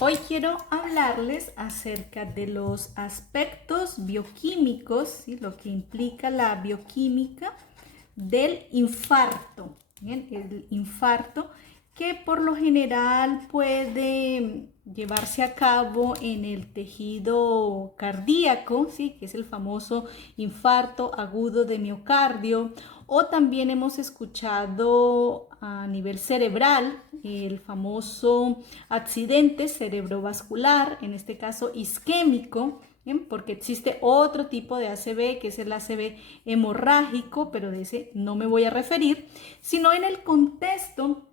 Hoy quiero hablarles acerca de los aspectos bioquímicos, ¿sí? Lo que implica la bioquímica del infarto. ¿Bien? El infarto que por lo general puede llevarse a cabo en el tejido cardíaco, ¿sí? Que es el famoso infarto agudo de miocardio, o también hemos escuchado a nivel cerebral el famoso accidente cerebrovascular, en este caso isquémico, ¿bien? Porque existe otro tipo de ACV, que es el ACV hemorrágico, pero de ese no me voy a referir, sino en el contexto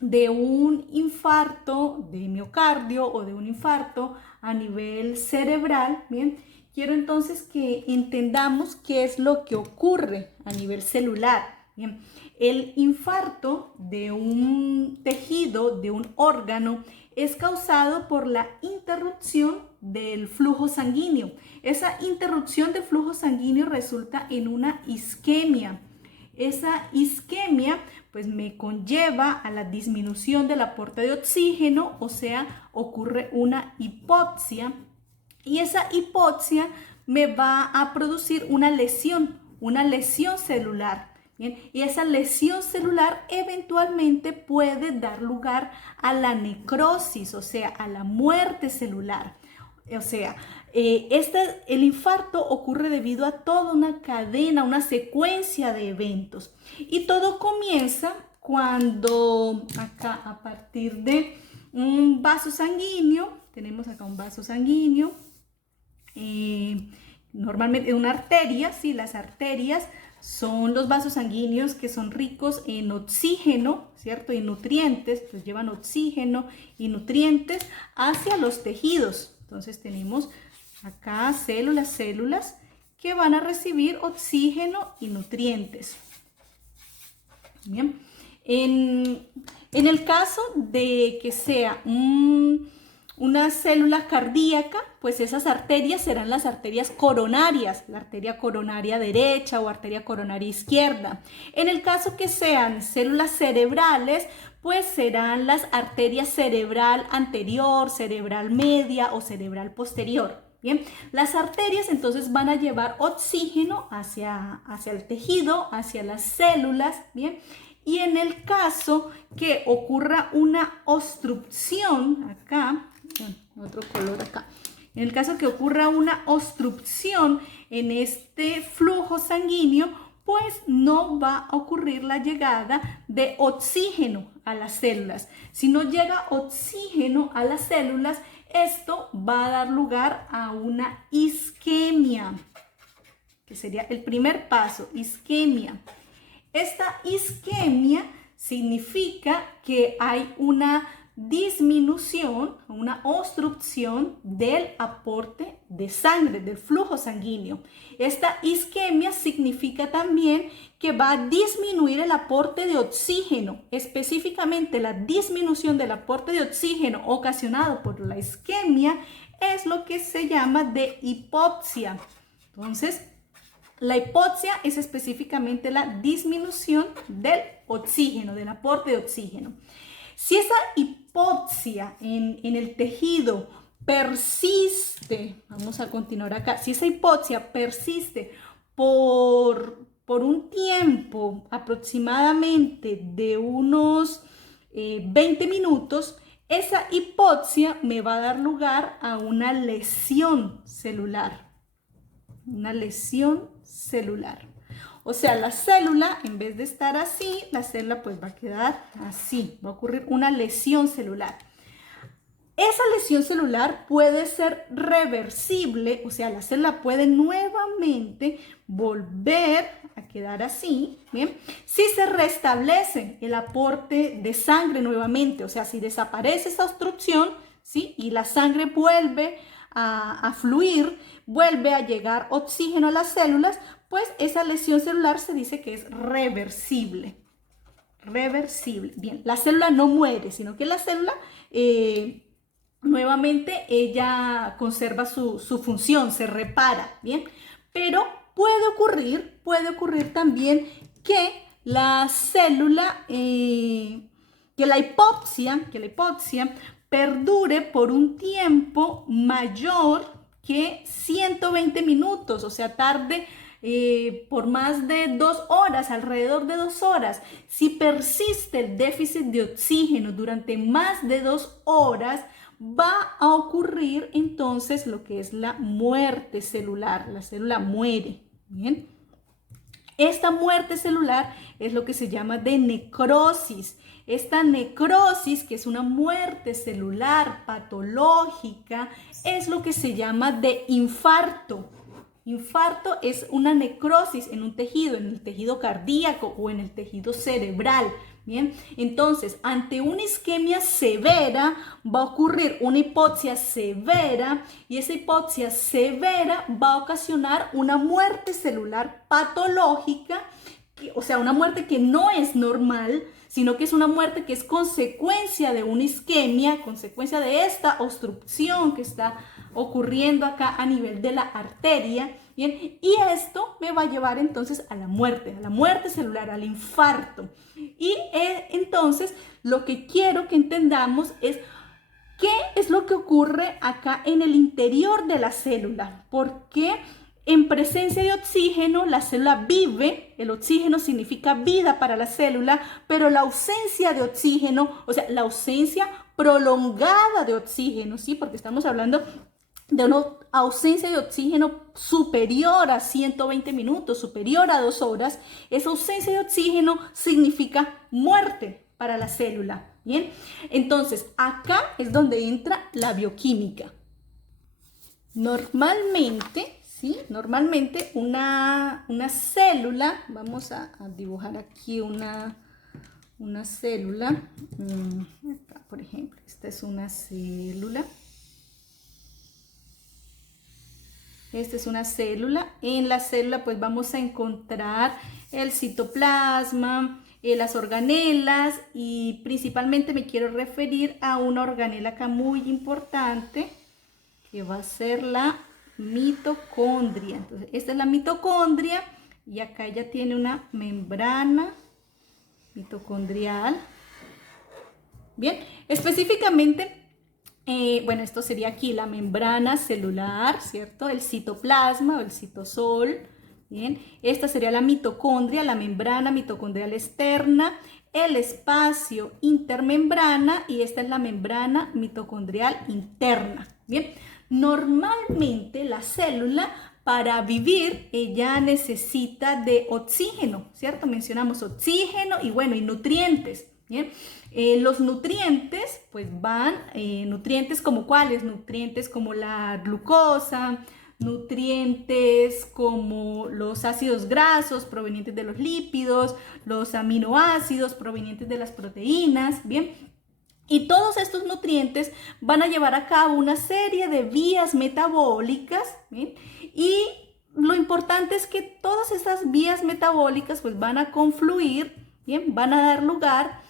de un infarto de miocardio o de un infarto a nivel cerebral. Bien, quiero entonces que entendamos qué es lo que ocurre a nivel celular. Bien, el infarto de un tejido, de un órgano, es causado por la interrupción del flujo sanguíneo. Esa interrupción del flujo sanguíneo resulta en una isquemia. Esa isquemia pues me conlleva a la disminución del aporte de oxígeno, o sea, ocurre una hipoxia, y esa hipoxia me va a producir una lesión celular. Bien, y esa lesión celular eventualmente puede dar lugar a la necrosis, o sea, a la muerte celular. O sea, el infarto ocurre debido a toda una cadena, una secuencia de eventos. Y todo comienza cuando acá, a partir de un vaso sanguíneo, tenemos acá un vaso sanguíneo, normalmente una arteria, ¿sí? Las arterias son los vasos sanguíneos que son ricos en oxígeno, ¿cierto? Y nutrientes, pues llevan oxígeno y nutrientes hacia los tejidos. Entonces tenemos acá células que van a recibir oxígeno y nutrientes. Bien, en el caso de que sea una célula cardíaca, pues esas arterias serán las arterias coronarias, la arteria coronaria derecha o arteria coronaria izquierda. En el caso que sean células cerebrales, pues serán las arterias cerebral anterior, cerebral media o cerebral posterior. Bien, las arterias entonces van a llevar oxígeno hacia el tejido, hacia las células, bien. Y en el caso que ocurra una obstrucción, acá, otro color acá, en el caso que ocurra una obstrucción en este flujo sanguíneo, pues no va a ocurrir la llegada de oxígeno a las células. Si no llega oxígeno a las células, esto va a dar lugar a una isquemia, que sería el primer paso, isquemia. Esta isquemia significa que hay una disminución, una obstrucción del aporte de sangre, del flujo sanguíneo. Esta isquemia significa también que va a disminuir el aporte de oxígeno, específicamente la disminución del aporte de oxígeno ocasionado por la isquemia es lo que se llama de hipoxia. Entonces, la hipoxia es específicamente la disminución del oxígeno, del aporte de oxígeno. Si esa hipoxia en el tejido persiste, vamos a continuar acá, si esa hipoxia persiste por un tiempo aproximadamente de unos 20 minutos, esa hipoxia me va a dar lugar a una lesión celular. Una lesión celular. O sea, la célula, en vez de estar así, la célula pues va a quedar así. Va a ocurrir una lesión celular. Esa lesión celular puede ser reversible, o sea, la célula puede nuevamente volver a quedar así, ¿bien? Si se restablece el aporte de sangre nuevamente, o sea, si desaparece esa obstrucción, ¿sí? Y la sangre vuelve a fluir, vuelve a llegar oxígeno a las células, pues esa lesión celular se dice que es reversible. Reversible. Bien, la célula no muere, sino que la célula nuevamente ella conserva su función, se repara, ¿bien? Pero puede ocurrir también que la célula, que la hipoxia perdure por un tiempo mayor que 120 minutos, o sea, tarde por más de 2 horas, alrededor de 2 horas. Si persiste el déficit de oxígeno durante más de 2 horas, va a ocurrir entonces lo que es la muerte celular. La célula muere. Bien. Esta muerte celular es lo que se llama de necrosis. Esta necrosis, que es una muerte celular patológica, es lo que se llama de infarto. Infarto es una necrosis en un tejido, en el tejido cardíaco o en el tejido cerebral. Bien, entonces, ante una isquemia severa va a ocurrir una hipoxia severa y esa hipoxia severa va a ocasionar una muerte celular patológica, o sea, una muerte que no es normal, sino que es una muerte que es consecuencia de una isquemia, consecuencia de esta obstrucción que está ocurriendo acá a nivel de la arteria. Bien, y esto me va a llevar entonces a la muerte celular, al infarto. Y entonces lo que quiero que entendamos es qué es lo que ocurre acá en el interior de la célula. Porque en presencia de oxígeno la célula vive, el oxígeno significa vida para la célula, pero la ausencia de oxígeno, o sea, la ausencia prolongada de oxígeno, ¿sí? Porque estamos hablando de una ausencia de oxígeno superior a 120 minutos, superior a 2 horas, esa ausencia de oxígeno significa muerte para la célula. Bien, entonces acá es donde entra la bioquímica. Normalmente, ¿sí? Normalmente una célula, vamos a dibujar aquí una célula, acá, por ejemplo, esta es una célula. Esta es una célula. En la célula pues vamos a encontrar el citoplasma, las organelas y principalmente me quiero referir a una organela acá muy importante que va a ser la mitocondria. Entonces, esta es la mitocondria y acá ella tiene una membrana mitocondrial. Bien, específicamente bueno, esto sería aquí la membrana celular, ¿cierto? El citoplasma o el citosol, ¿bien? Esta sería la mitocondria, la membrana mitocondrial externa, el espacio intermembrana y esta es la membrana mitocondrial interna, ¿bien? Normalmente la célula para vivir ella necesita de oxígeno, ¿cierto? Mencionamos oxígeno y bueno, y nutrientes, ¿bien? Los nutrientes, pues van, nutrientes como cuáles, nutrientes como la glucosa, nutrientes como los ácidos grasos provenientes de los lípidos, los aminoácidos provenientes de las proteínas, ¿bien? Y todos estos nutrientes van a llevar a cabo una serie de vías metabólicas, ¿bien? Y lo importante es que todas esas vías metabólicas pues van a confluir, ¿bien? Van a dar lugar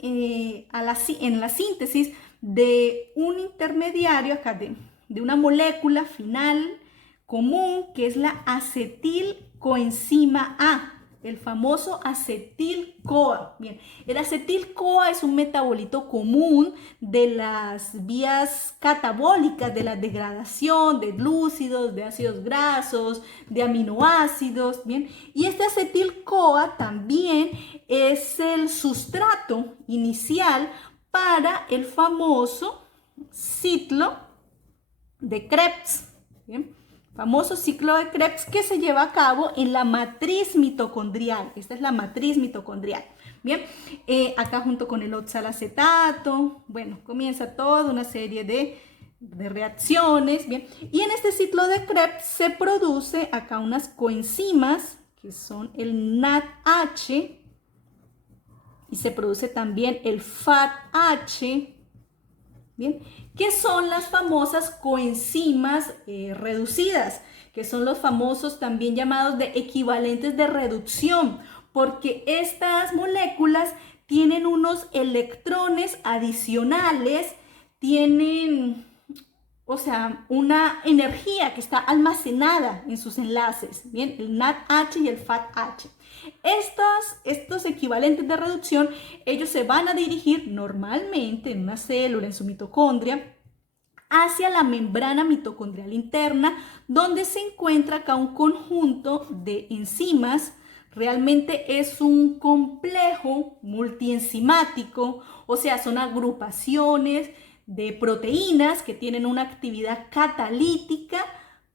en la síntesis de un intermediario acá de una molécula final común que es la acetilcoenzima A, el famoso acetil-CoA. Bien, el acetil-CoA es un metabolito común de las vías catabólicas de la degradación de glúcidos, de ácidos grasos, de aminoácidos. Bien, y este acetil-CoA también es el sustrato inicial para el famoso ciclo de Krebs. Bien, famoso ciclo de Krebs que se lleva a cabo en la matriz mitocondrial. Esta es la matriz mitocondrial. Bien, acá junto con el oxalacetato, bueno, comienza toda una serie de reacciones. Bien, y en este ciclo de Krebs se produce acá unas coenzimas que son el NADH y se produce también el FADH. Bien, ¿qué son las famosas coenzimas reducidas? Que son los famosos también llamados de equivalentes de reducción, porque estas moléculas tienen unos electrones adicionales, o sea, una energía que está almacenada en sus enlaces, ¿bien? El NADH y el FADH. Estos equivalentes de reducción, ellos se van a dirigir normalmente en una célula, en su mitocondria, hacia la membrana mitocondrial interna, donde se encuentra acá un conjunto de enzimas. Realmente es un complejo multienzimático, o sea, son agrupaciones de proteínas que tienen una actividad catalítica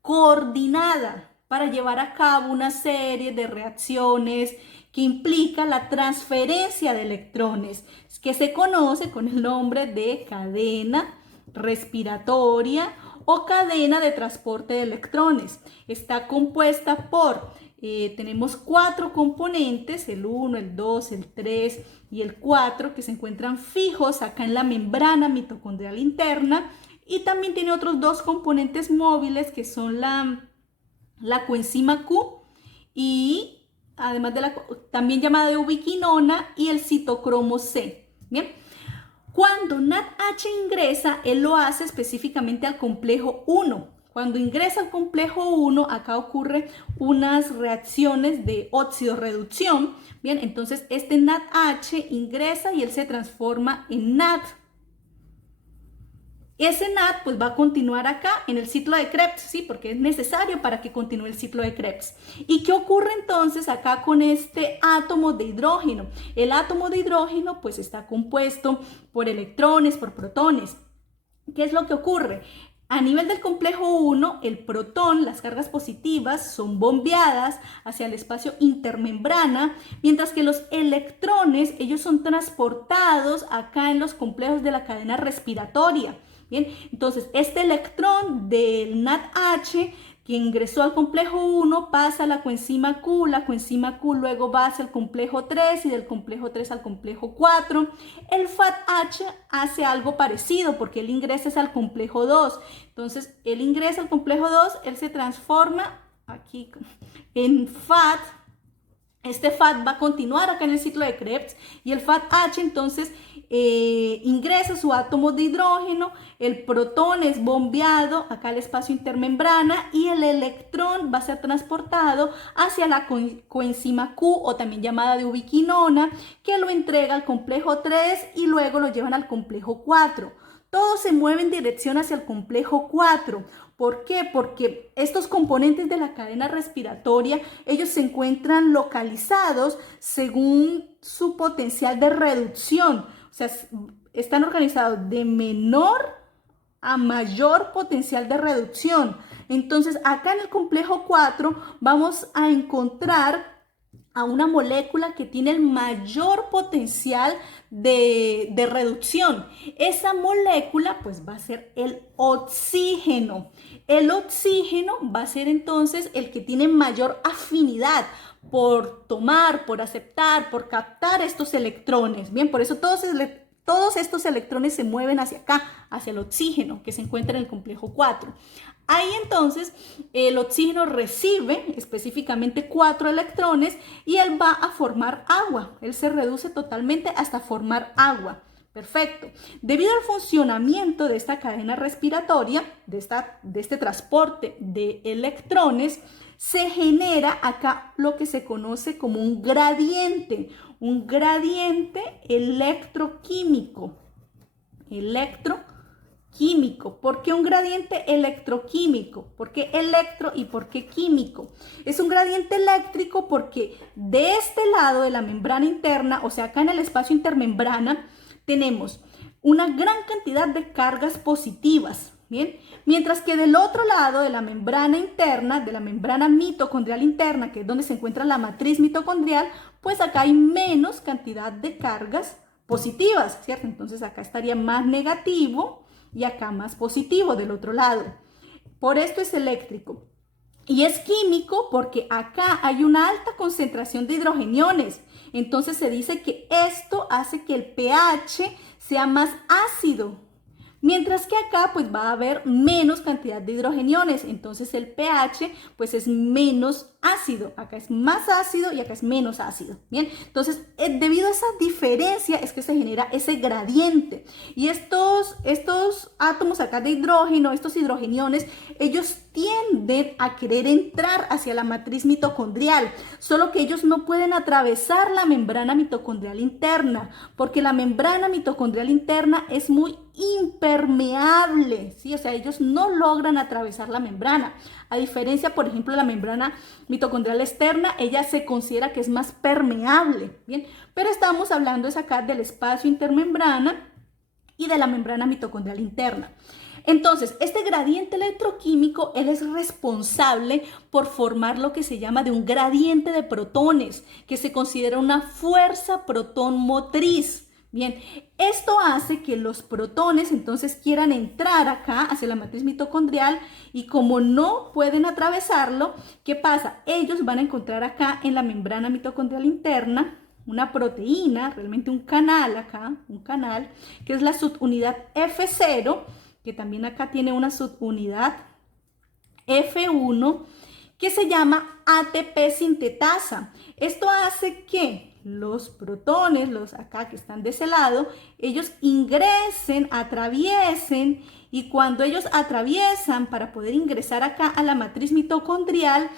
coordinada para llevar a cabo una serie de reacciones que implica la transferencia de electrones, que se conoce con el nombre de cadena respiratoria o cadena de transporte de electrones. Está compuesta por, tenemos 4 componentes, el 1, el 2, el 3 y el 4, que se encuentran fijos acá en la membrana mitocondrial interna, y también tiene otros 2 componentes móviles que son la coenzima Q y además de también llamada de ubiquinona, y el citocromo C. Bien. Cuando NADH ingresa, él lo hace específicamente al complejo 1. Cuando ingresa al complejo 1, acá ocurren unas reacciones de óxido-reducción. Bien, entonces este NADH ingresa y él se transforma en NAD. Ese NAD pues va a continuar acá en el ciclo de Krebs, ¿sí? Porque es necesario para que continúe el ciclo de Krebs. ¿Y qué ocurre entonces acá con este átomo de hidrógeno? El átomo de hidrógeno pues está compuesto por electrones, por protones. ¿Qué es lo que ocurre? A nivel del complejo 1, el protón, las cargas positivas, son bombeadas hacia el espacio intermembrana, mientras que los electrones, ellos son transportados acá en los complejos de la cadena respiratoria. Bien, entonces este electrón del NADH que ingresó al complejo 1 pasa a la coenzima Q luego va hacia el complejo 3 y del complejo 3 al complejo 4. El FADH hace algo parecido porque él ingresa al complejo 2. Entonces él ingresa al complejo 2, él se transforma aquí en FAD. Este FAD va a continuar acá en el ciclo de Krebs y el FADH entonces ingresa su átomo de hidrógeno, el protón es bombeado acá al espacio intermembrana y el electrón va a ser transportado hacia la coenzima Q o también llamada de ubiquinona, que lo entrega al complejo 3 y luego lo llevan al complejo 4. Todo se mueve en dirección hacia el complejo 4. ¿Por qué? Porque estos componentes de la cadena respiratoria, ellos se encuentran localizados según su potencial de reducción. O sea, están organizados de menor a mayor potencial de reducción. Entonces, acá en el complejo 4 vamos a encontrar a una molécula que tiene el mayor potencial de reducción. Esa molécula pues va a ser el oxígeno. El oxígeno va a ser entonces el que tiene mayor afinidad por tomar, por aceptar, por captar estos electrones. Bien, por eso todos estos electrones se mueven hacia acá, hacia el oxígeno que se encuentra en el complejo 4. Ahí entonces el oxígeno recibe específicamente 4 electrones y él va a formar agua. Él se reduce totalmente hasta formar agua. Perfecto. Debido al funcionamiento de esta cadena respiratoria, de este transporte de electrones, se genera acá lo que se conoce como un gradiente electroquímico. ¿Por qué un gradiente electroquímico? ¿Por qué electro y por qué químico? Es un gradiente eléctrico porque de este lado de la membrana interna, o sea, acá en el espacio intermembrana, tenemos una gran cantidad de cargas positivas, ¿bien? Mientras que del otro lado de la membrana interna, de la membrana mitocondrial interna, que es donde se encuentra la matriz mitocondrial, pues acá hay menos cantidad de cargas positivas, ¿cierto? Entonces acá estaría más negativo y acá más positivo del otro lado. Por esto es eléctrico. Y es químico porque acá hay una alta concentración de hidrogeniones. Entonces se dice que esto hace que el pH sea más ácido. Mientras que acá pues va a haber menos cantidad de hidrogeniones. Entonces el pH pues es menos ácido, acá es más ácido y acá es menos ácido, ¿bien? Entonces, debido a esa diferencia es que se genera ese gradiente. Y estos átomos acá de hidrógeno, estos hidrogeniones, ellos tienden a querer entrar hacia la matriz mitocondrial, solo que ellos no pueden atravesar la membrana mitocondrial interna, porque la membrana mitocondrial interna es muy impermeable, ¿sí? O sea, ellos no logran atravesar la membrana. A diferencia, por ejemplo, de la membrana mitocondrial externa, ella se considera que es más permeable, ¿bien? Pero estamos hablando es acá del espacio intermembrana y de la membrana mitocondrial interna. Entonces, este gradiente electroquímico, él es responsable por formar lo que se llama de un gradiente de protones, que se considera una fuerza protón motriz. Bien, esto hace que los protones entonces quieran entrar acá hacia la matriz mitocondrial y como no pueden atravesarlo, ¿qué pasa? Ellos van a encontrar acá en la membrana mitocondrial interna una proteína, realmente un canal acá, un canal, que es la subunidad F0, que también acá tiene una subunidad F1, que se llama ATP sintetasa. Esto hace que los protones, los acá que están de ese lado, ellos ingresen, atraviesen, y cuando ellos atraviesan para poder ingresar acá a la matriz mitocondrial,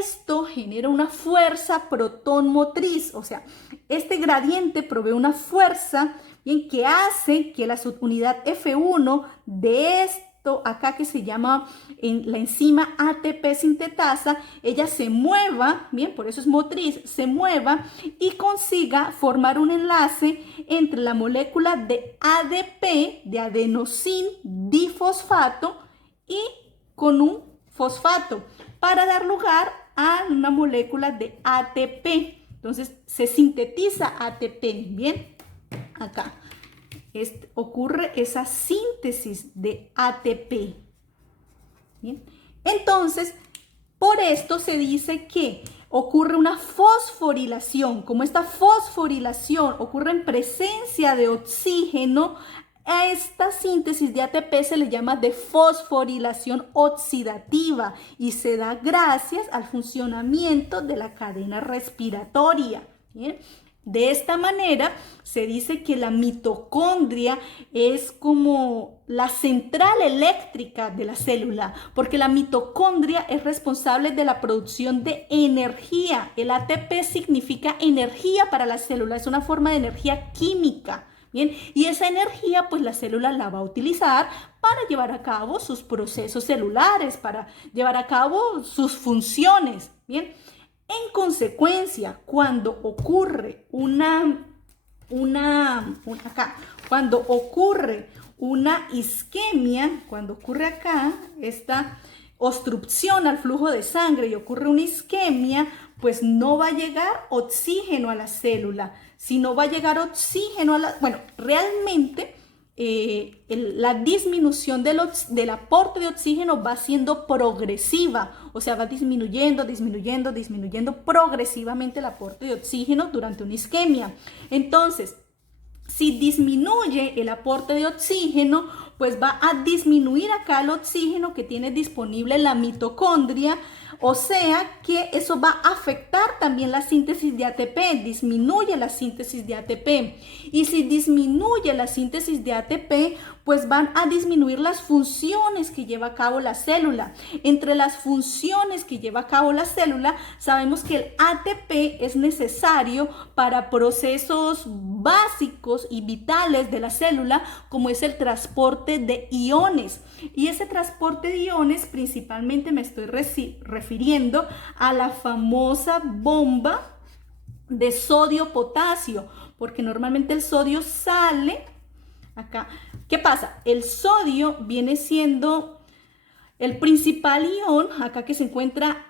esto genera una fuerza protón motriz, o sea, este gradiente provee una fuerza, bien, que hace que la subunidad F1 de esto acá que se llama en la enzima ATP sintetasa, ella se mueva, bien, por eso es motriz, se mueva y consiga formar un enlace entre la molécula de ADP, de adenosín difosfato, y con un fosfato para dar lugar a una molécula de ATP. Entonces se sintetiza ATP, bien, acá. Ocurre esa síntesis de ATP. ¿Bien? Entonces, por esto se dice que ocurre una fosforilación. Como esta fosforilación ocurre en presencia de oxígeno, a esta síntesis de ATP se le llama de fosforilación oxidativa y se da gracias al funcionamiento de la cadena respiratoria. ¿Bien? De esta manera se dice que la mitocondria es como la central eléctrica de la célula, porque la mitocondria es responsable de la producción de energía. El ATP significa energía para la célula, es una forma de energía química. Bien, y esa energía pues la célula la va a utilizar para llevar a cabo sus procesos celulares, para llevar a cabo sus funciones. Bien. En consecuencia, cuando ocurre cuando ocurre una isquemia, cuando ocurre acá esta obstrucción al flujo de sangre y ocurre una isquemia, pues no va a llegar oxígeno a la célula. Si no va a llegar oxígeno a la... Bueno, realmente la disminución del aporte de oxígeno va siendo progresiva, o sea, va disminuyendo progresivamente el aporte de oxígeno durante una isquemia. Entonces, si disminuye el aporte de oxígeno, pues va a disminuir acá el oxígeno que tiene disponible la mitocondria, o sea que eso va a afectar también la síntesis de ATP, disminuye la síntesis de ATP. Y si disminuye la síntesis de ATP, pues van a disminuir las funciones que lleva a cabo la célula. Entre las funciones que lleva a cabo la célula, sabemos que el ATP es necesario para procesos básicos y vitales de la célula, como es el transporte de iones. Y ese transporte de iones principalmente me estoy refiriendo a la famosa bomba de sodio-potasio, porque normalmente el sodio sale acá. ¿Qué pasa? El sodio viene siendo el principal ion acá que se encuentra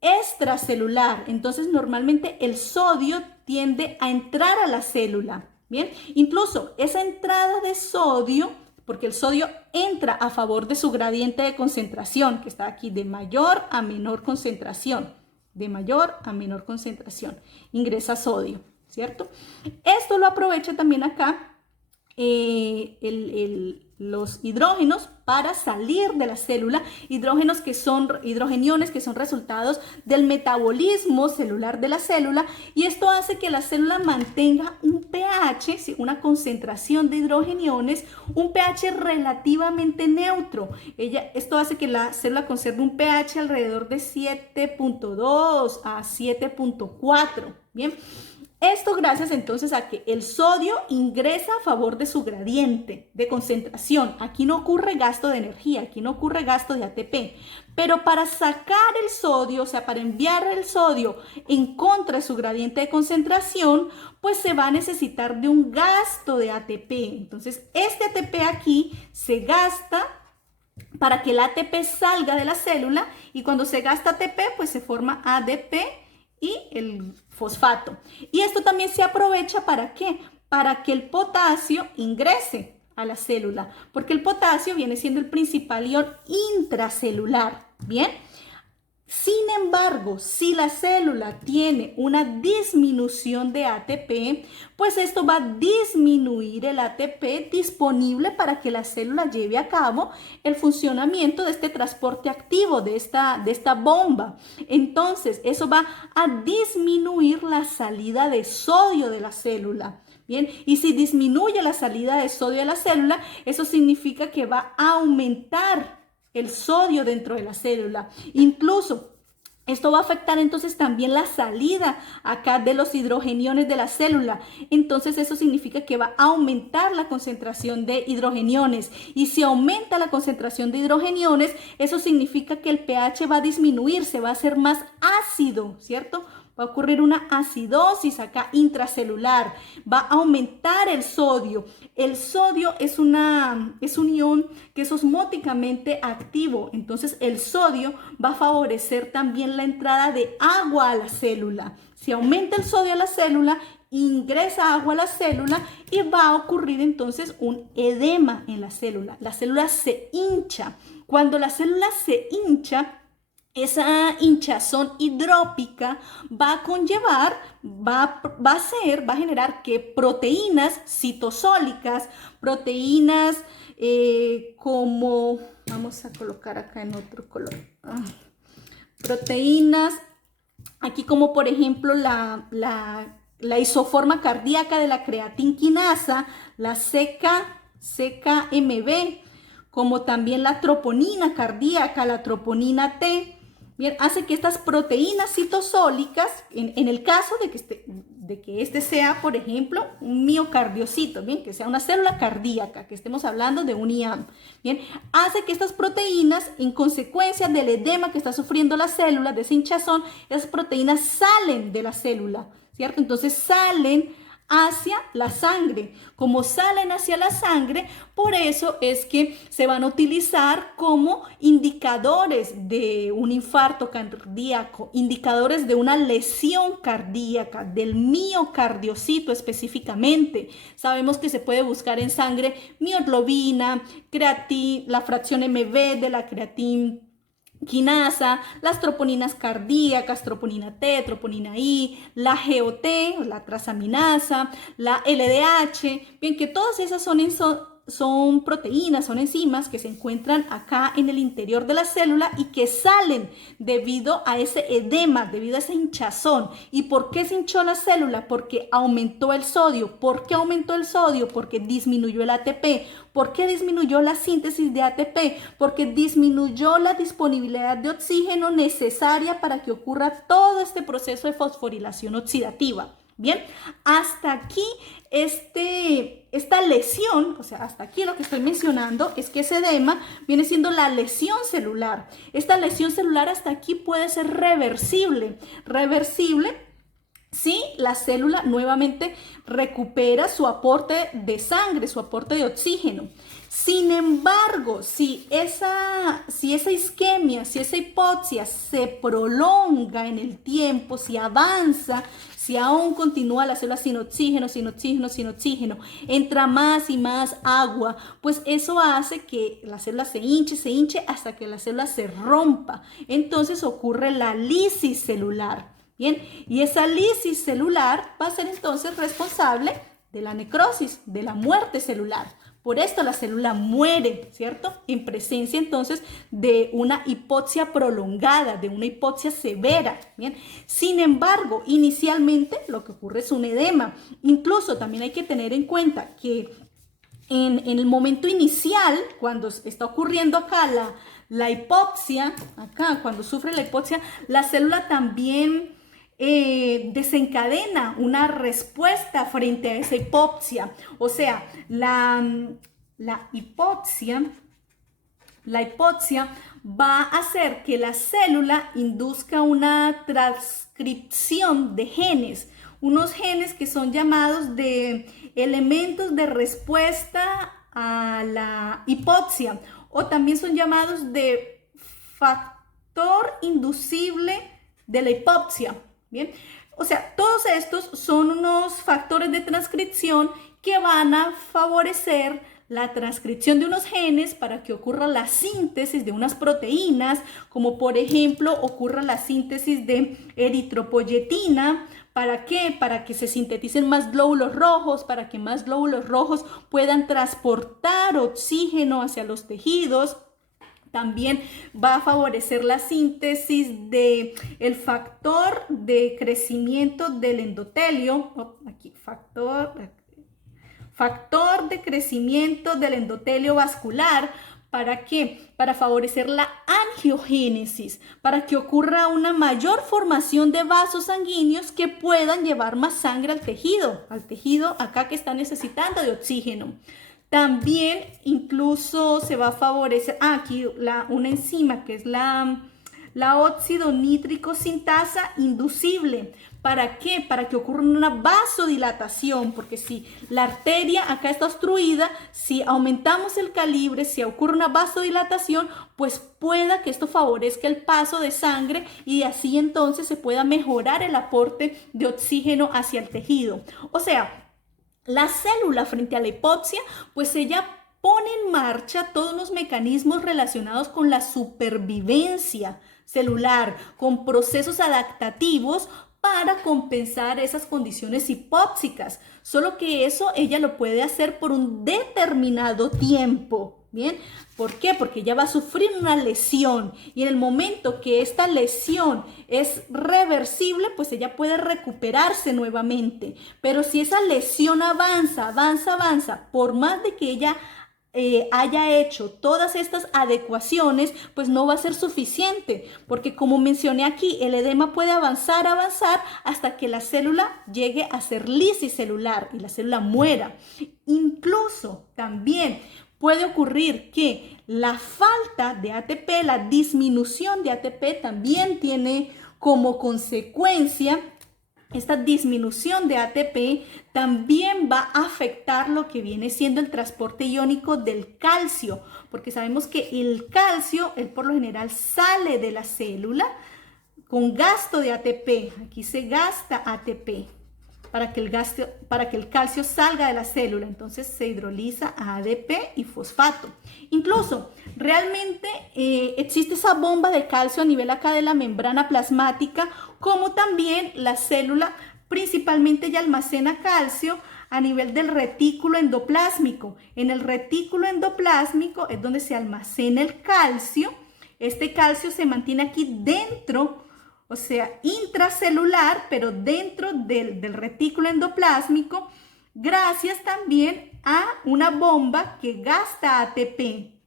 extracelular. Entonces normalmente el sodio tiende a entrar a la célula. Bien, incluso esa entrada de sodio, porque el sodio entra a favor de su gradiente de concentración, que está aquí de mayor a menor concentración, de mayor a menor concentración, ingresa sodio, ¿cierto? Esto lo aprovecha también acá los hidrógenos para salir de la célula, hidrogeniones que son resultados del metabolismo celular de la célula, y esto hace que la célula mantenga un pH, ¿sí?, una concentración de hidrogeniones, un pH relativamente neutro. Esto hace que la célula conserve un pH alrededor de 7.2 a 7.4, ¿bien? Esto gracias entonces a que el sodio ingresa a favor de su gradiente de concentración. Aquí no ocurre gasto de energía, aquí no ocurre gasto de ATP. Pero para sacar el sodio, o sea, para enviar el sodio en contra de su gradiente de concentración, pues se va a necesitar de un gasto de ATP. Entonces, este ATP aquí se gasta para que el ATP salga de la célula, y cuando se gasta ATP, pues se forma ADP y el fosfato. Y esto también se aprovecha ¿para qué? Para que el potasio ingrese a la célula, porque el potasio viene siendo el principal ion intracelular, ¿bien? Sin embargo, si la célula tiene una disminución de ATP, pues esto va a disminuir el ATP disponible para que la célula lleve a cabo el funcionamiento de este transporte activo, de esta bomba. Entonces, eso va a disminuir la salida de sodio de la célula. Bien, y si disminuye la salida de sodio de la célula, eso significa que va a aumentar el sodio dentro de la célula. Incluso esto va a afectar entonces también la salida acá de los hidrogeniones de la célula. Entonces eso significa que va a aumentar la concentración de hidrogeniones. Y si aumenta la concentración de hidrogeniones, eso significa que el pH va a disminuir, se va a hacer más ácido, ¿cierto? Va a ocurrir una acidosis acá intracelular, va a aumentar el sodio. El sodio es un ion que es osmóticamente activo, entonces el sodio va a favorecer también la entrada de agua a la célula. Si aumenta el sodio a la célula, ingresa agua a la célula y va a ocurrir entonces un edema en la célula. La célula se hincha. Cuando la célula se hincha, esa hinchazón hidrópica va a conllevar, va a generar que proteínas citosólicas, proteínas como, vamos a colocar acá en otro color, proteínas, aquí como por ejemplo la isoforma cardíaca de la creatinquinasa, la CKMB, como también la troponina cardíaca, la troponina T. Bien, hace que estas proteínas citosólicas, en el caso de que este sea, por ejemplo, un miocardiocito, bien, que sea una célula cardíaca, que estemos hablando de un IAM, bien, hace que estas proteínas, en consecuencia del edema que está sufriendo la célula, de esa hinchazón, esas proteínas salen de la célula, ¿cierto? Entonces salen hacia la sangre. Como salen hacia la sangre, por eso es que se van a utilizar como indicadores de un infarto cardíaco, indicadores de una lesión cardíaca, del miocardiocito específicamente. Sabemos que se puede buscar en sangre mioglobina, la fracción MB de la creatinquinasa, las troponinas cardíacas, troponina T, troponina I, la GOT, la trasaminasa, la LDH, bien, que todas esas son proteínas, son enzimas que se encuentran acá en el interior de la célula y que salen debido a ese edema, debido a esa hinchazón. ¿Y por qué se hinchó la célula? Porque aumentó el sodio. ¿Por qué aumentó el sodio? Porque disminuyó el ATP. ¿Por qué disminuyó la síntesis de ATP? Porque disminuyó la disponibilidad de oxígeno necesaria para que ocurra todo este proceso de fosforilación oxidativa. Bien, hasta aquí esta lesión, o sea, hasta aquí lo que estoy mencionando es que ese edema viene siendo la lesión celular. Esta lesión celular hasta aquí puede ser reversible. Reversible si la célula nuevamente recupera su aporte de sangre, su aporte de oxígeno. Sin embargo, si esa isquemia, si esa hipoxia se prolonga en el tiempo, si avanza, si aún continúa la célula sin oxígeno, entra más y más agua, pues eso hace que la célula se hinche hasta que la célula se rompa. Entonces ocurre la lisis celular. Bien, y esa lisis celular va a ser entonces responsable De la necrosis, de la muerte celular. Por esto la célula muere, ¿cierto? En presencia entonces de una hipoxia prolongada, de una hipoxia severa, ¿bien? Sin embargo, inicialmente lo que ocurre es un edema. Incluso también hay que tener en cuenta que en el momento inicial, cuando está ocurriendo acá la hipoxia, acá cuando sufre la hipoxia, la célula también desencadena una respuesta frente a esa hipoxia. O sea, la hipoxia va a hacer que la célula induzca una transcripción de genes, unos genes que son llamados de elementos de respuesta a la hipoxia, o también son llamados de factor inducible de la hipoxia. Bien, o sea, todos estos son unos factores de transcripción que van a favorecer la transcripción de unos genes para que ocurra la síntesis de unas proteínas, como por ejemplo ocurra la síntesis de eritropoyetina. ¿Para qué? Para que se sinteticen más glóbulos rojos, para que más glóbulos rojos puedan transportar oxígeno hacia los tejidos. También va a favorecer la síntesis del factor de crecimiento del endotelio. Aquí, factor de crecimiento del endotelio vascular. ¿Para qué? Para favorecer la angiogénesis, para que ocurra una mayor formación de vasos sanguíneos que puedan llevar más sangre al tejido acá que está necesitando de oxígeno. También incluso se va a favorecer, aquí una enzima que es la óxido nítrico sintasa inducible. ¿Para qué? Para que ocurra una vasodilatación, porque si la arteria acá está obstruida, si aumentamos el calibre, si ocurre una vasodilatación, pues pueda que esto favorezca el paso de sangre y así entonces se pueda mejorar el aporte de oxígeno hacia el tejido. O sea, la célula frente a la hipoxia, pues ella pone en marcha todos los mecanismos relacionados con la supervivencia celular, con procesos adaptativos para compensar esas condiciones hipóxicas. Solo que eso ella lo puede hacer por un determinado tiempo. ¿Bien? ¿Por qué? Porque ella va a sufrir una lesión y en el momento que esta lesión es reversible, pues ella puede recuperarse nuevamente. Pero si esa lesión avanza, por más de que ella haya hecho todas estas adecuaciones, pues no va a ser suficiente, porque como mencioné aquí, el edema puede avanzar hasta que la célula llegue a ser lisicelular y la célula muera. Incluso también puede ocurrir que la falta de ATP, la disminución de ATP también tiene como consecuencia. Esta disminución de ATP también va a afectar lo que viene siendo el transporte iónico del calcio, porque sabemos que el calcio, él por lo general sale de la célula con gasto de ATP. Aquí se gasta ATP para que el calcio salga de la célula. Entonces se hidroliza a ADP y fosfato. Incluso, realmente existe esa bomba de calcio a nivel acá de la membrana plasmática, como también la célula principalmente ya almacena calcio a nivel del retículo endoplásmico. En el retículo endoplásmico es donde se almacena el calcio. Este calcio se mantiene aquí dentro, o sea, intracelular, pero dentro del retículo endoplásmico, gracias también a una bomba que gasta ATP.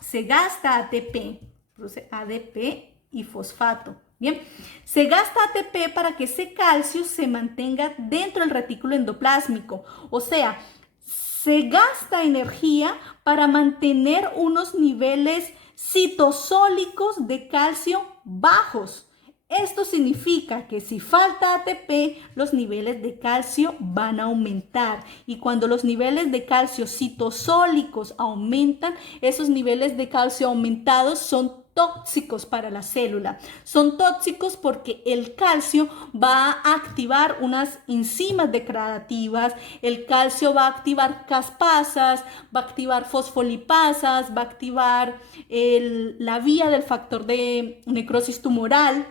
Se gasta ATP, produce ADP y fosfato. Bien, se gasta ATP para que ese calcio se mantenga dentro del retículo endoplásmico. O sea, se gasta energía para mantener unos niveles citosólicos de calcio bajos. Esto significa que si falta ATP, los niveles de calcio van a aumentar. Y cuando los niveles de calcio citosólicos aumentan, esos niveles de calcio aumentados son tóxicos para la célula. Son tóxicos porque el calcio va a activar unas enzimas degradativas, el calcio va a activar caspasas, va a activar fosfolipasas, va a activar la vía del factor de necrosis tumoral.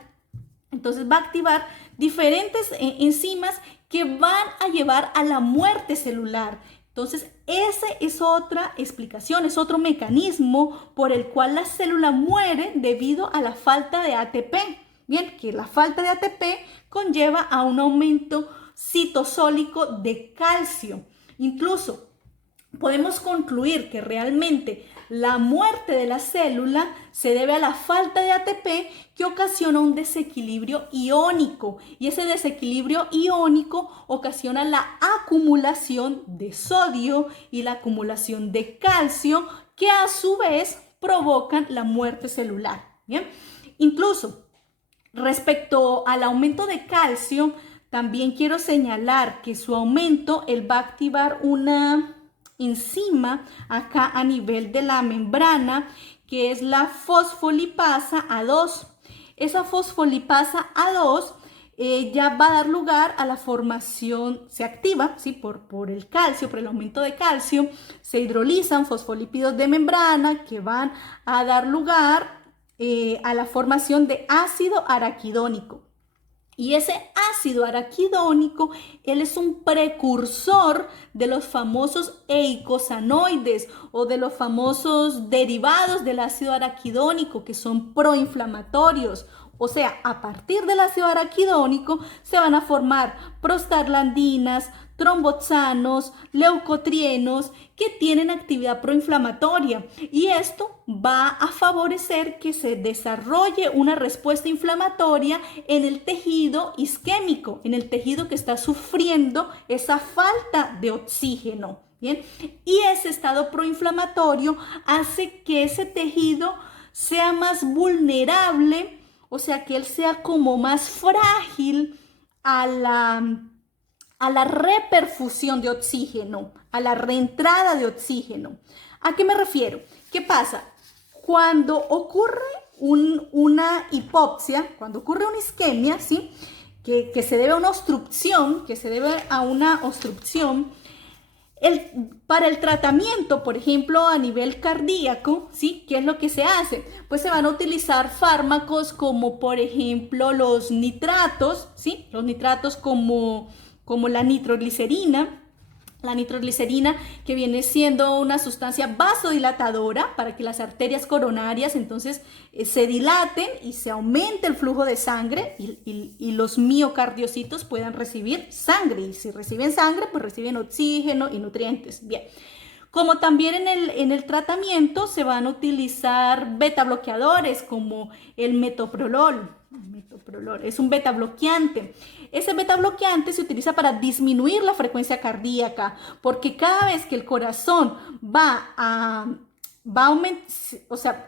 Entonces va a activar diferentes enzimas que van a llevar a la muerte celular. Entonces, esa es otra explicación, es otro mecanismo por el cual la célula muere debido a la falta de ATP. Bien, que la falta de ATP conlleva a un aumento citosólico de calcio. Incluso podemos concluir que realmente la muerte de la célula se debe a la falta de ATP que ocasiona un desequilibrio iónico, y ese desequilibrio iónico ocasiona la acumulación de sodio y la acumulación de calcio, que a su vez provocan la muerte celular. ¿Bien? Incluso respecto al aumento de calcio, también quiero señalar que su aumento él va a activar una enzima acá a nivel de la membrana, que es la fosfolipasa A2. Esa fosfolipasa A2 ya va a dar lugar a la formación, se activa, ¿sí? por el calcio, por el aumento de calcio, se hidrolizan fosfolípidos de membrana que van a dar lugar a la formación de ácido araquidónico. Y ese ácido araquidónico, él es un precursor de los famosos eicosanoides o de los famosos derivados del ácido araquidónico, que son proinflamatorios. O sea, a partir del ácido araquidónico se van a formar prostaglandinas, tromboxanos, leucotrienos, que tienen actividad proinflamatoria, y esto va a favorecer que se desarrolle una respuesta inflamatoria en el tejido isquémico, en el tejido que está sufriendo esa falta de oxígeno. ¿Bien? Y ese estado proinflamatorio hace que ese tejido sea más vulnerable, o sea, que él sea como más frágil a la reperfusión de oxígeno, a la reentrada de oxígeno. ¿A qué me refiero? ¿Qué pasa? Cuando ocurre una hipoxia, cuando ocurre una isquemia, ¿sí? que se debe a una obstrucción, para el tratamiento, por ejemplo, a nivel cardíaco, ¿sí? ¿Qué es lo que se hace? Pues se van a utilizar fármacos como, por ejemplo, los nitratos, ¿sí? Los nitratos como la nitroglicerina. La nitroglicerina, que viene siendo una sustancia vasodilatadora para que las arterias coronarias entonces se dilaten y se aumente el flujo de sangre, y los miocardiocitos puedan recibir sangre. Y si reciben sangre, pues reciben oxígeno y nutrientes. Bien. Como también en el tratamiento se van a utilizar beta bloqueadores como el metoprolol. Es un beta bloqueante. Ese beta bloqueante se utiliza para disminuir la frecuencia cardíaca, porque cada vez que el corazón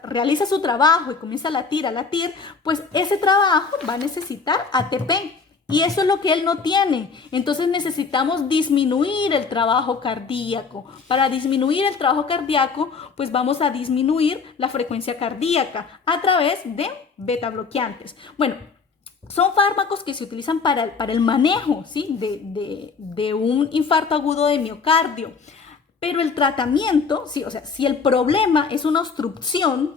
realiza su trabajo y comienza a latir, pues ese trabajo va a necesitar ATP. Y eso es lo que él no tiene. Entonces necesitamos disminuir el trabajo cardíaco. Para disminuir el trabajo cardíaco, pues vamos a disminuir la frecuencia cardíaca a través de beta bloqueantes. Bueno, son fármacos que se utilizan para el manejo, ¿sí? de un infarto agudo de miocardio. Pero el tratamiento, ¿sí? O sea, si el problema es una obstrucción,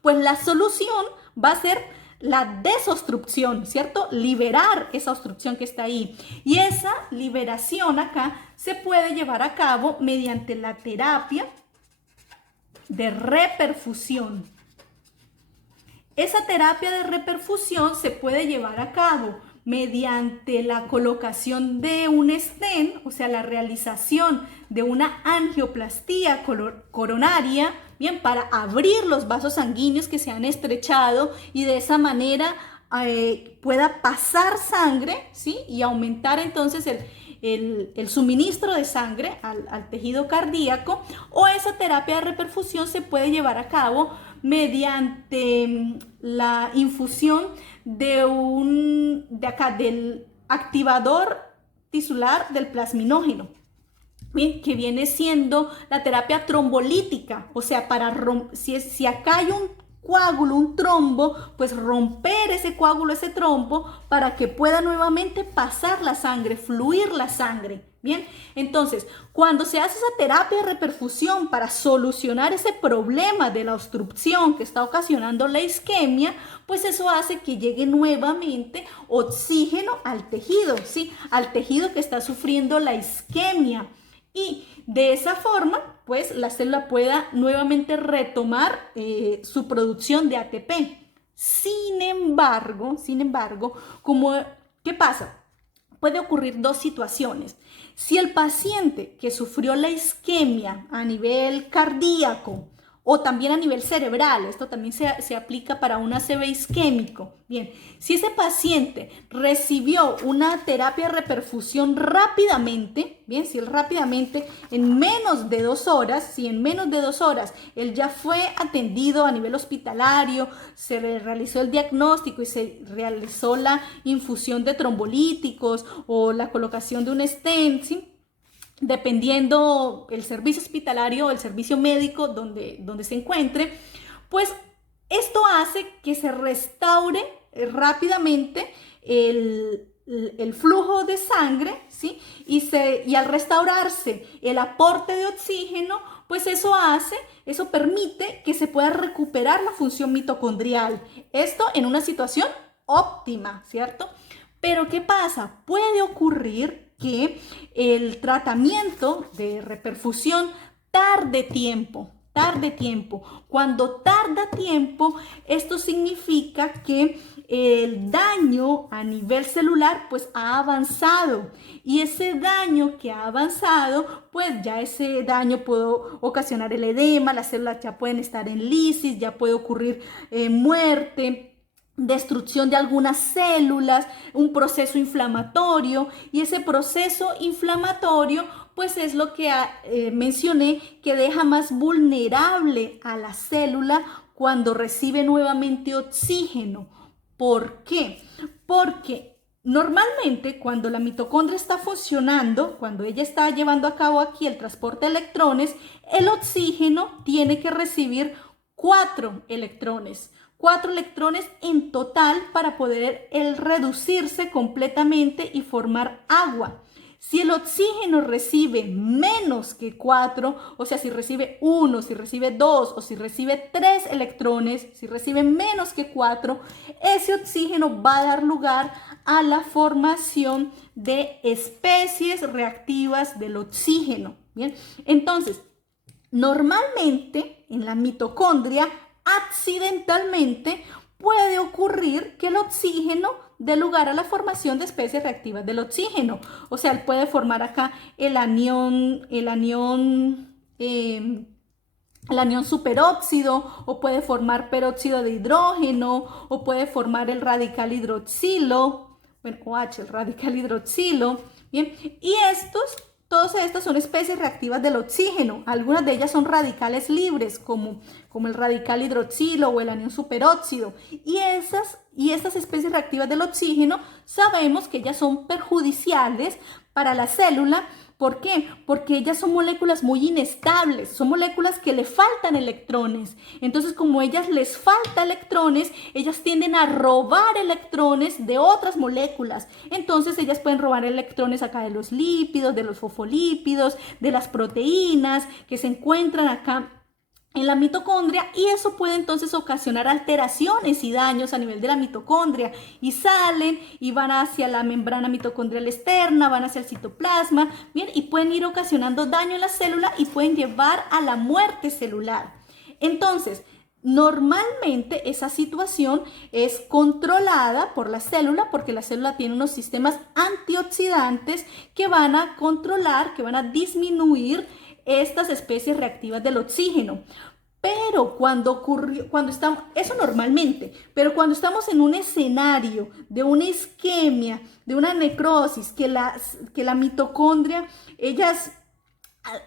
pues la solución va a ser la desobstrucción, ¿cierto? Liberar esa obstrucción que está ahí. Y esa liberación acá se puede llevar a cabo mediante la terapia de reperfusión. Esa terapia de reperfusión se puede llevar a cabo mediante la colocación de un stent, o sea, la realización de una angioplastía coronaria, bien, para abrir los vasos sanguíneos que se han estrechado, y de esa manera pueda pasar sangre, ¿sí? Y aumentar entonces el suministro de sangre al tejido cardíaco. O esa terapia de reperfusión se puede llevar a cabo mediante la infusión del activador tisular del plasminógeno, ¿bien? Que viene siendo la terapia trombolítica. O sea, si acá hay un coágulo, un trombo, pues romper ese coágulo, ese trombo, para que pueda nuevamente pasar la sangre, fluir la sangre. Bien, entonces, cuando se hace esa terapia de reperfusión para solucionar ese problema de la obstrucción que está ocasionando la isquemia, pues eso hace que llegue nuevamente oxígeno al tejido, ¿sí? Al tejido que está sufriendo la isquemia. Y de esa forma, pues la célula pueda nuevamente retomar su producción de ATP. Sin embargo, ¿qué pasa? Puede ocurrir dos situaciones. Si el paciente que sufrió la isquemia a nivel cardíaco o también a nivel cerebral, esto también se aplica para un ACV isquémico. Bien, si ese paciente recibió una terapia de reperfusión rápidamente, bien, si él rápidamente, en menos de 2 horas, si en menos de 2 horas él ya fue atendido a nivel hospitalario, se le realizó el diagnóstico y se realizó la infusión de trombolíticos o la colocación de un stent, ¿sí? Dependiendo el servicio hospitalario o el servicio médico donde se encuentre, pues esto hace que se restaure rápidamente el flujo de sangre, ¿sí? Y al restaurarse el aporte de oxígeno, pues eso permite que se pueda recuperar la función mitocondrial. Esto en una situación óptima, ¿cierto? Pero ¿qué pasa? Puede ocurrir que el tratamiento de reperfusión tarde tiempo. Cuando tarda tiempo, esto significa que el daño a nivel celular pues ha avanzado, y ese daño que ha avanzado, pues ya ese daño puede ocasionar el edema, las células ya pueden estar en lisis, ya puede ocurrir muerte, destrucción de algunas células, un proceso inflamatorio, y ese proceso inflamatorio pues es lo que mencioné, que deja más vulnerable a la célula cuando recibe nuevamente oxígeno. ¿Por qué? Porque normalmente cuando la mitocondria está funcionando, cuando ella está llevando a cabo aquí el transporte de electrones, el oxígeno tiene que recibir 4 electrones. 4 electrones en total para poder reducirse completamente y formar agua. Si el oxígeno recibe menos que 4, o sea, si recibe 1, si recibe 2 o si recibe 3 electrones, si recibe menos que 4, ese oxígeno va a dar lugar a la formación de especies reactivas del oxígeno. Bien, entonces, normalmente en la mitocondria, accidentalmente puede ocurrir que el oxígeno dé lugar a la formación de especies reactivas del oxígeno. O sea, él puede formar acá el anión superóxido, o puede formar peróxido de hidrógeno, o puede formar el radical hidroxilo, bueno, OH, el radical hidroxilo. Bien, y todas estas son especies reactivas del oxígeno. Algunas de ellas son radicales libres, como el radical hidroxilo o el anión superóxido. Y estas especies reactivas del oxígeno sabemos que ellas son perjudiciales para la célula. ¿Por qué? Porque ellas son moléculas muy inestables, son moléculas que le faltan electrones. Entonces, como ellas les falta electrones, ellas tienden a robar electrones de otras moléculas. Entonces, ellas pueden robar electrones acá de los lípidos, de los fosfolípidos, de las proteínas que se encuentran acá en la mitocondria, y eso puede entonces ocasionar alteraciones y daños a nivel de la mitocondria, y salen y van hacia la membrana mitocondrial externa, van hacia el citoplasma, bien, y pueden ir ocasionando daño en la célula y pueden llevar a la muerte celular. Entonces, normalmente esa situación es controlada por la célula, porque la célula tiene unos sistemas antioxidantes que van a controlar, que van a disminuir estas especies reactivas del oxígeno. Pero cuando estamos, eso normalmente, pero cuando estamos en un escenario de una isquemia, de una necrosis, que la mitocondria,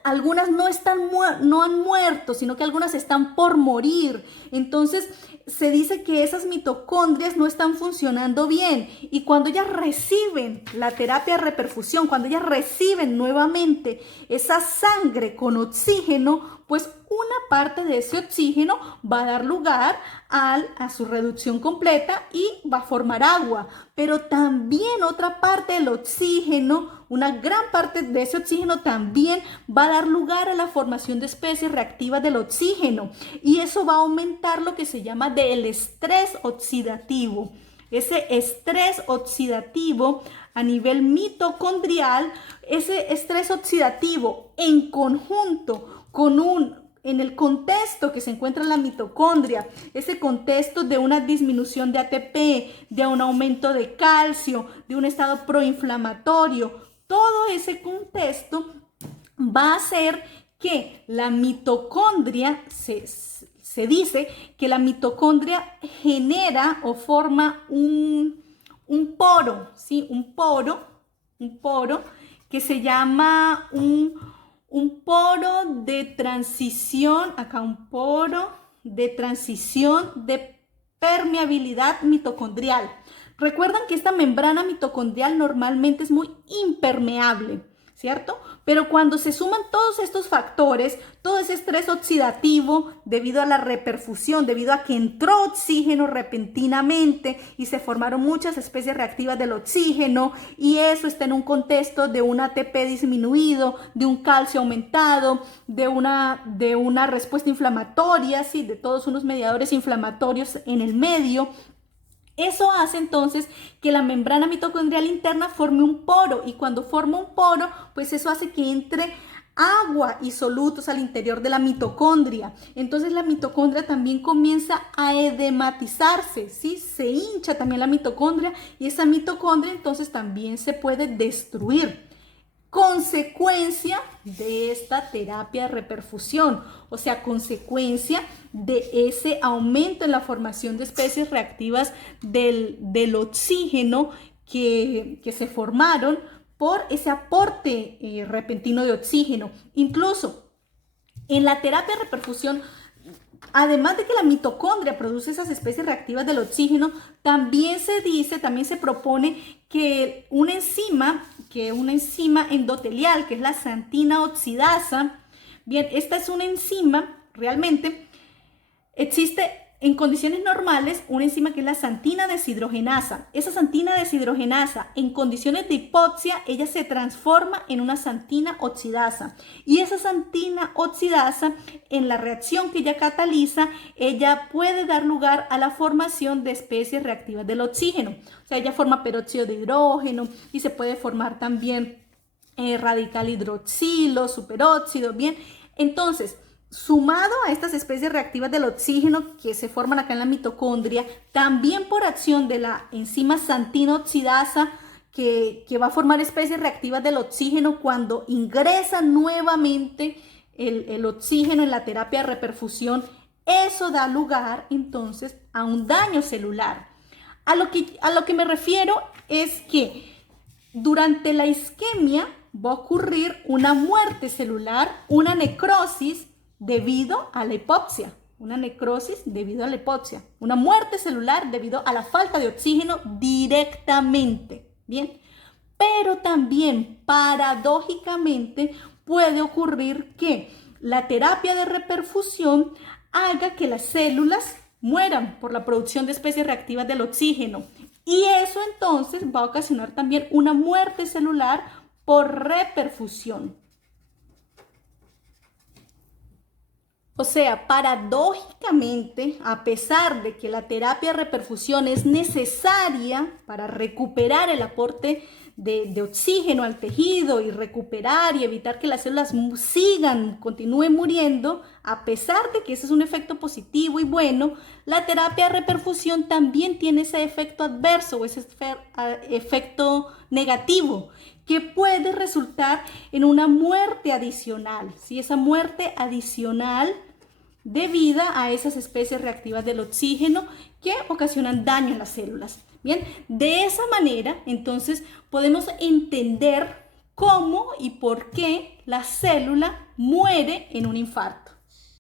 algunas no han muerto, sino que algunas están por morir. Entonces se dice que esas mitocondrias no están funcionando bien, y cuando ellas reciben la terapia de reperfusión, cuando ellas reciben nuevamente esa sangre con oxígeno, pues una parte de ese oxígeno va a dar lugar a su reducción completa y va a formar agua. Pero también otra parte del oxígeno, una gran parte de ese oxígeno también va a dar lugar a la formación de especies reactivas del oxígeno. Y eso va a aumentar lo que se llama del estrés oxidativo. Ese estrés oxidativo a nivel mitocondrial, ese estrés oxidativo en conjunto en el contexto que se encuentra en la mitocondria, ese contexto de una disminución de ATP, de un aumento de calcio, de un estado proinflamatorio, todo ese contexto va a hacer que la mitocondria se dice que la mitocondria genera o forma un poro, ¿sí? Un poro que se llama un poro de transición, acá un poro de transición de permeabilidad mitocondrial. Recuerdan que esta membrana mitocondrial normalmente es muy impermeable, ¿cierto? Pero cuando se suman todos estos factores, todo ese estrés oxidativo debido a la reperfusión, debido a que entró oxígeno repentinamente y se formaron muchas especies reactivas del oxígeno, y eso está en un contexto de un ATP disminuido, de un calcio aumentado, de una respuesta inflamatoria, ¿sí? De todos unos mediadores inflamatorios en el medio. Eso hace entonces que la membrana mitocondrial interna forme un poro, y cuando forma un poro, pues eso hace que entre agua y solutos al interior de la mitocondria. Entonces la mitocondria también comienza a edematizarse, ¿sí? Se hincha también la mitocondria, y esa mitocondria entonces también se puede destruir. Consecuencia de esta terapia de reperfusión, o sea, consecuencia de ese aumento en la formación de especies reactivas del oxígeno que se formaron por ese aporte repentino de oxígeno. Incluso en la terapia de reperfusión, además de que la mitocondria produce esas especies reactivas del oxígeno, también se propone que una enzima endotelial, que es la xantina oxidasa, bien, esta es una enzima, realmente existe en condiciones normales una enzima que es la xantina deshidrogenasa. Esa xantina deshidrogenasa, en condiciones de hipoxia, ella se transforma en una xantina oxidasa. Y esa xantina oxidasa, en la reacción que ella cataliza, ella puede dar lugar a la formación de especies reactivas del oxígeno. O sea, ella forma peróxido de hidrógeno, y se puede formar también radical hidroxilo, superóxido, bien. Entonces, sumado a estas especies reactivas del oxígeno que se forman acá en la mitocondria, también por acción de la enzima xantina oxidasa, que va a formar especies reactivas del oxígeno cuando ingresa nuevamente el oxígeno en la terapia de reperfusión, eso da lugar entonces a un daño celular. A lo que me refiero es que durante la isquemia va a ocurrir una muerte celular, una necrosis debido a la hipoxia, una muerte celular debido a la falta de oxígeno directamente, ¿bien? Pero también, paradójicamente, puede ocurrir que la terapia de reperfusión haga que las células mueran por la producción de especies reactivas del oxígeno, y eso entonces va a ocasionar también una muerte celular por reperfusión. O sea, paradójicamente, a pesar de que la terapia de reperfusión es necesaria para recuperar el aporte de oxígeno al tejido y recuperar y evitar que las células continúen muriendo, a pesar de que ese es un efecto positivo y bueno, la terapia de reperfusión también tiene ese efecto adverso o ese efecto negativo, que puede resultar en una muerte adicional, ¿sí? Esa muerte adicional debida a esas especies reactivas del oxígeno que ocasionan daño en las células. Bien, de esa manera, entonces, podemos entender cómo y por qué la célula muere en un infarto.